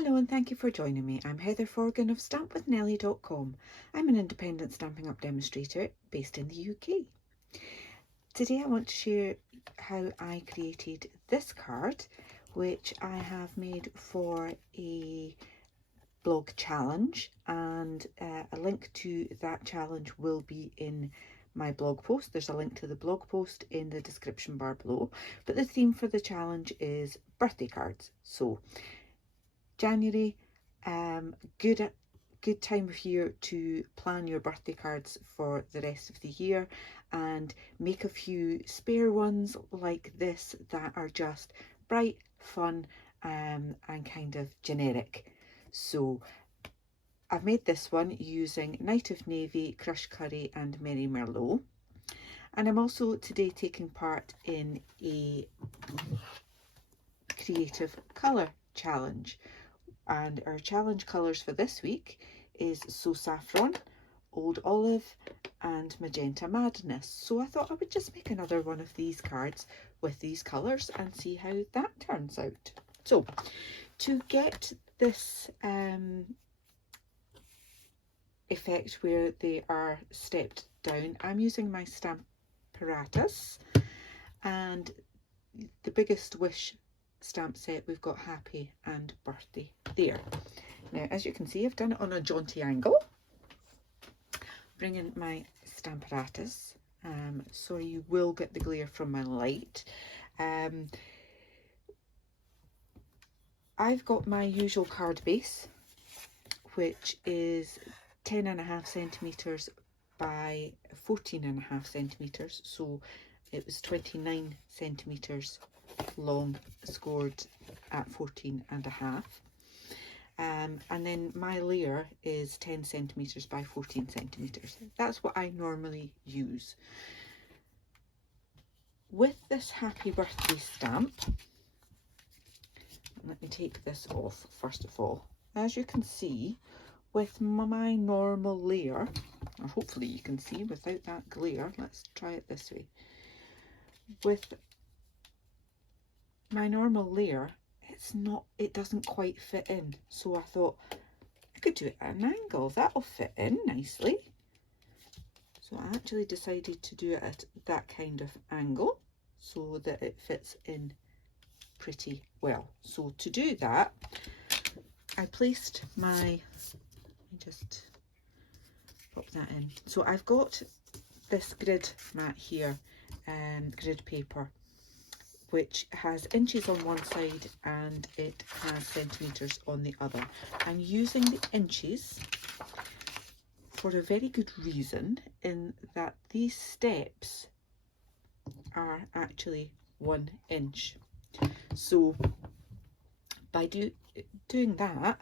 Hello and thank you for joining me. I'm Heather Forgan of stampwithnellie.com. I'm an independent Stampin' Up demonstrator based in the UK. Today I want to share how I created this card, which I have made for a blog challenge, and a link to that challenge will be in my blog post. There's a link to the blog post in the description bar below, but the theme for the challenge is birthday cards. So January, good time of year to plan your birthday cards for the rest of the year and make a few spare ones like this that are just bright, fun, and kind of generic. So I've made this one using Night of Navy, Crush Curry and Merry Merlot. And I'm also today taking part in a creative colour challenge. And our challenge colours for this week is So Saffron, Old Olive and Magenta Madness. So I thought I would just make another one of these cards with these colours and see how that turns out. So to get this effect where they are stepped down, I'm using my Stamparatus and the Biggest Wish stamp set. We've got Happy and Birthday there. Now, as you can see, I've done it on a jaunty angle. Bring in my Stamparatus. Sorry, you will get the glare from my light. I've got my usual card base, which is 10.5 centimetres by 14.5 centimetres. So it was 29 centimetres long, scored at 14.5. And then my layer is 10 centimetres by 14 centimetres. That's what I normally use. With this Happy Birthday stamp, let me take this off first of all. As you can see, with my normal layer, or hopefully you can see without that glare, let's try it this way. With my normal layer, it doesn't quite fit in, so I thought I could do it at an angle. That'll fit in nicely. So I actually decided to do it at that kind of angle so that it fits in pretty well. So to do that, I placed my, just pop that in. So I've got this grid mat here, grid paper, which has inches on one side and it has centimetres on the other. I'm using the inches for a very good reason, in that these steps are actually 1 inch. So by doing that,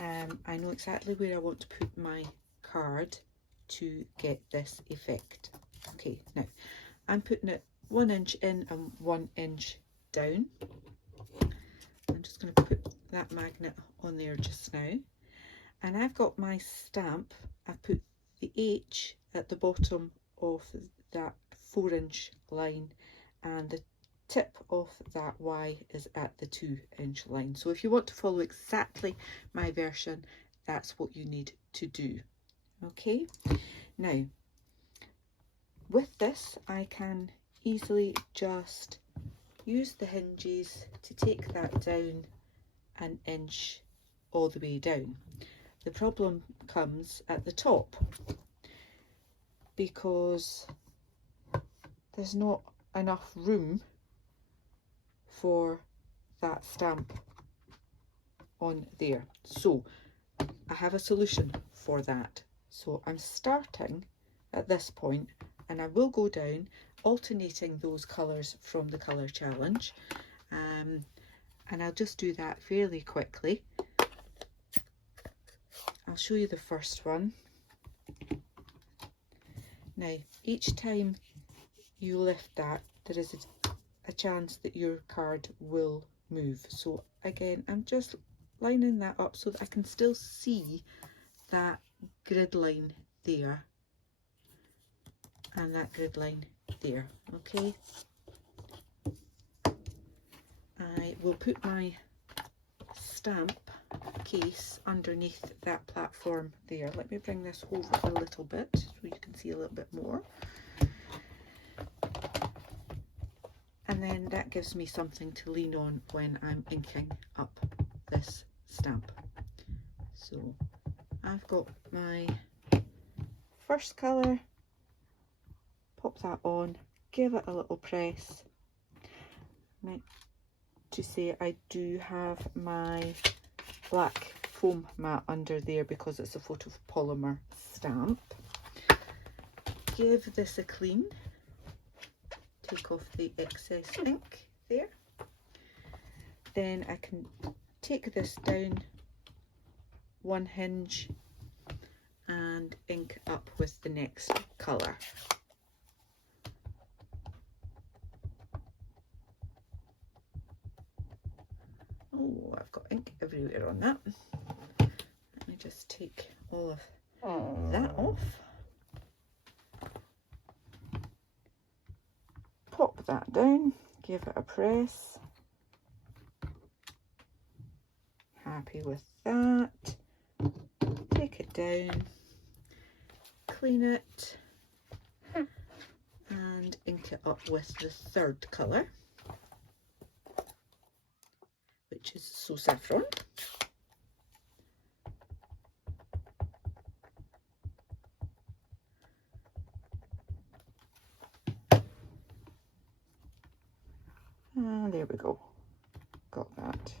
I know exactly where I want to put my card to get this effect. Okay, now I'm putting it 1 inch in and 1 inch down. I'm just going to put that magnet on there just now. And I've got my stamp. I've put the H at the bottom of that 4 inch line, and the tip of that Y is at the 2 inch line. So if you want to follow exactly my version, that's what you need to do. Okay, now with this I can easily just use the hinges to take that down 1 inch all the way down. The problem comes at the top because there's not enough room for that stamp on there. So I have a solution for that. So I'm starting at this point and I will go down, alternating those colours from the colour challenge, and I'll just do that fairly quickly. I'll show you the first one. Now each time you lift that, there is a chance that your card will move. So again, I'm just lining that up so that I can still see that grid line there and that grid line there. Okay, I will put my stamp case underneath that platform there. Let me bring this over a little bit so you can see a little bit more. And then that gives me something to lean on when I'm inking up this stamp. So I've got my first colour, pop that on, give it a little press. Meant to say I do have my black foam mat under there because it's a photopolymer stamp. Give this a clean. Take off the excess ink there. Then I can take this down one hinge and ink up with the next colour. Oh, I've got ink everywhere on that. Let me just take all of that off. Pop that down, give it a press. Happy with that. Take it down, clean it, and ink it up with the third colour, which is So Saffron. And there we go, got that.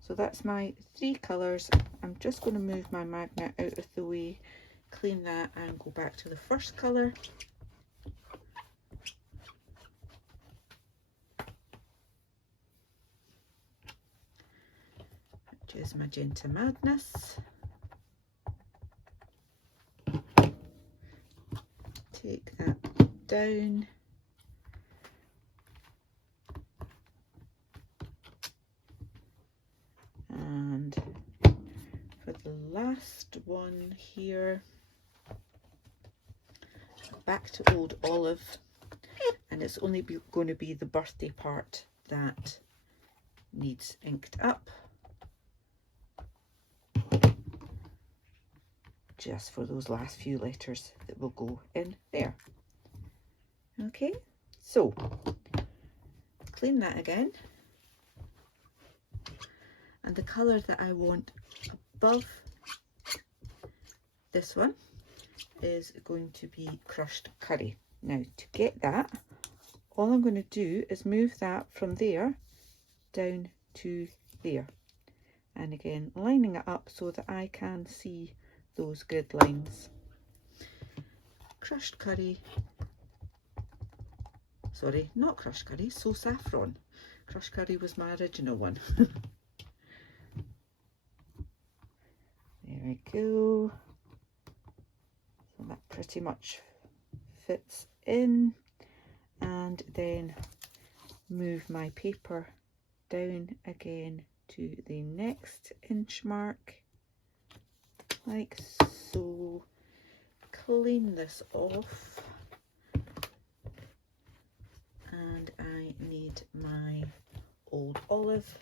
So that's my 3 colours. I'm just going to move my magnet out of the way, clean that and go back to the first colour. Which is Magenta Madness. Take that down. And for the last one here, back to Old Olive, and it's only going to be the birthday part that needs inked up, just for those last few letters that will go in there. Okay, so clean that again. And the colour that I want above this one is going to be Crushed Curry. Now to get that, all I'm going to do is move that from there down to there. And again, lining it up so that I can see those grid lines. Crushed Curry, sorry, not Crushed Curry, So Saffron. Crushed Curry was my original one. There we go. So that pretty much fits in, and then move my paper down again to the next inch mark, like so. Clean this off, and I need my Old Olive.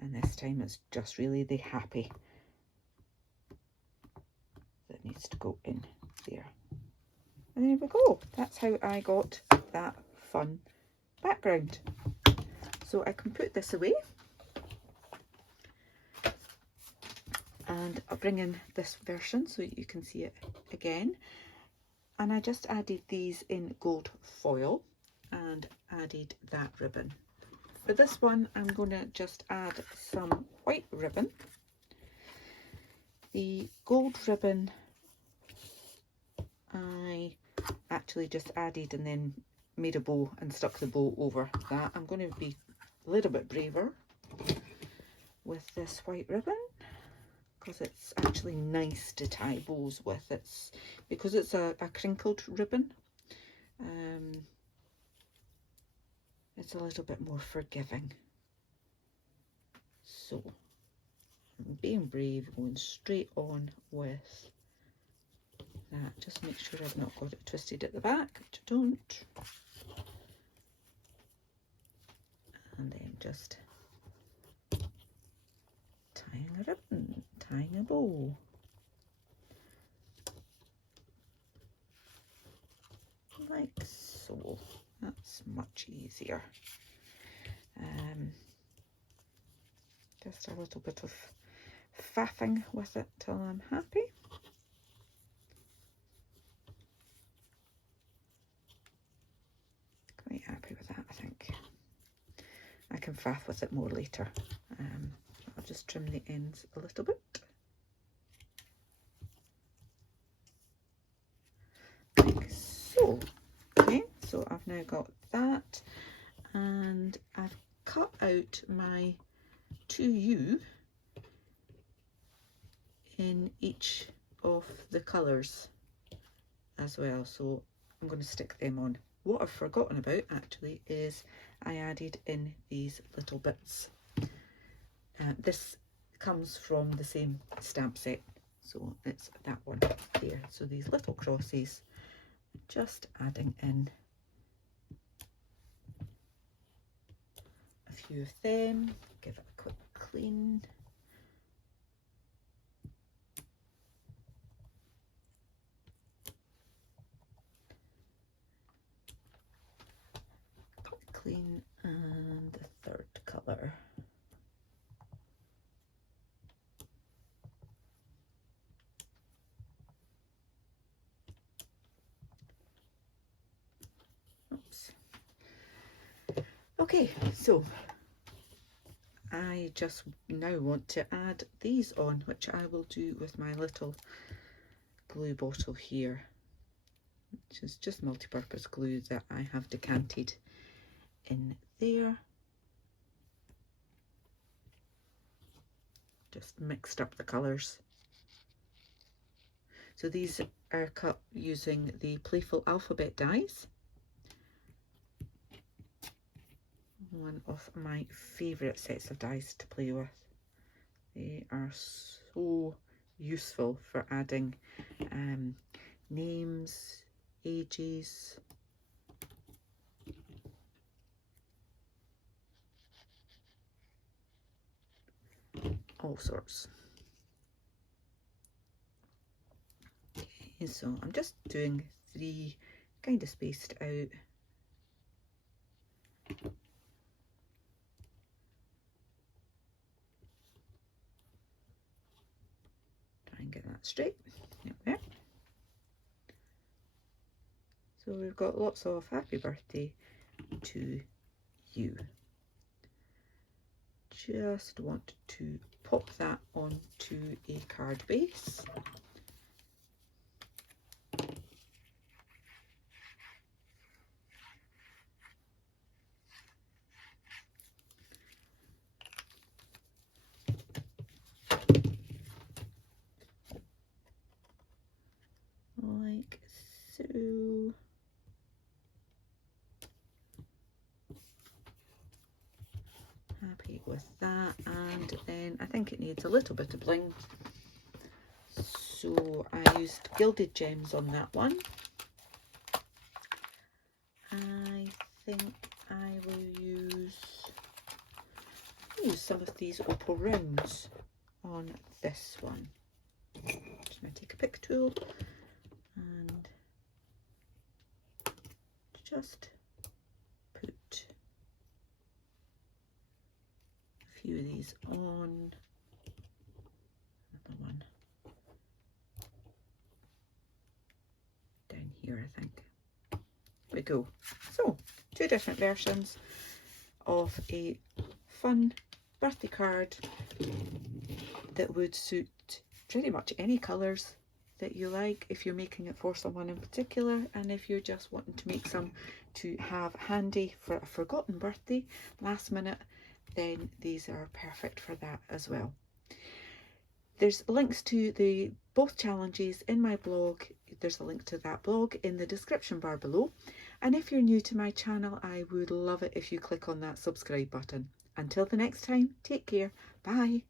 And this time it's just really the happy that needs to go in there. And there we go. That's how I got that fun background. So I can put this away. And I'll bring in this version so you can see it again. And I just added these in gold foil and added that ribbon. For this one, I'm going to just add some white ribbon. The gold ribbon I actually just added and then made a bow and stuck the bow over that. I'm going to be a little bit braver with this white ribbon because it's actually nice to tie bows with. It's because it's a crinkled ribbon. It's a little bit more forgiving. So I'm being brave, going straight on with that. Just make sure I've not got it twisted at the back, which I don't. and then just tying a ribbon, tying a bow. Like so. That's much easier. Just a little bit of faffing with it till I'm happy. Quite happy with that, I think. I can faff with it more later. I'll just trim the ends a little bit. Like so. Okay, so I've now got that, and I've cut out my 2U in each of the colours as well, so I'm going to stick them on. What I've forgotten about actually is I added in these little bits. This comes from the same stamp set, so it's that one there. So these little crosses, just adding in a few of them, give it a quick clean. Clean, and the third colour. Oops. Okay, so I just now want to add these on, which I will do with my little glue bottle here, which is just multi-purpose glue that I have decanted in there. Just mixed up the colours. So these are cut using the Playful Alphabet dies. One of my favourite sets of dies to play with. They are so useful for adding names, ages, all sorts. Okay, so I'm just doing 3 kind of spaced out. Try and get that straight. There. So we've got lots of happy birthday to you. Just want to pop that onto a card base. Like so. Happy with that, and then I think it needs a little bit of bling, so I used gilded gems on that one. I think I will use some of these opal rounds on this one. Just going to take a pick tool and just put a few of these on. Another one down here, I think. There we go. So 2 different versions of a fun birthday card that would suit pretty much any colours that you like, if you're making it for someone in particular, and if you're just wanting to make some to have handy for a forgotten birthday last minute, then these are perfect for that as well. There's links to both challenges in my blog. There's a link to that blog in the description bar below, and if you're new to my channel, I would love it if you click on that subscribe button. Until the next time, take care. Bye.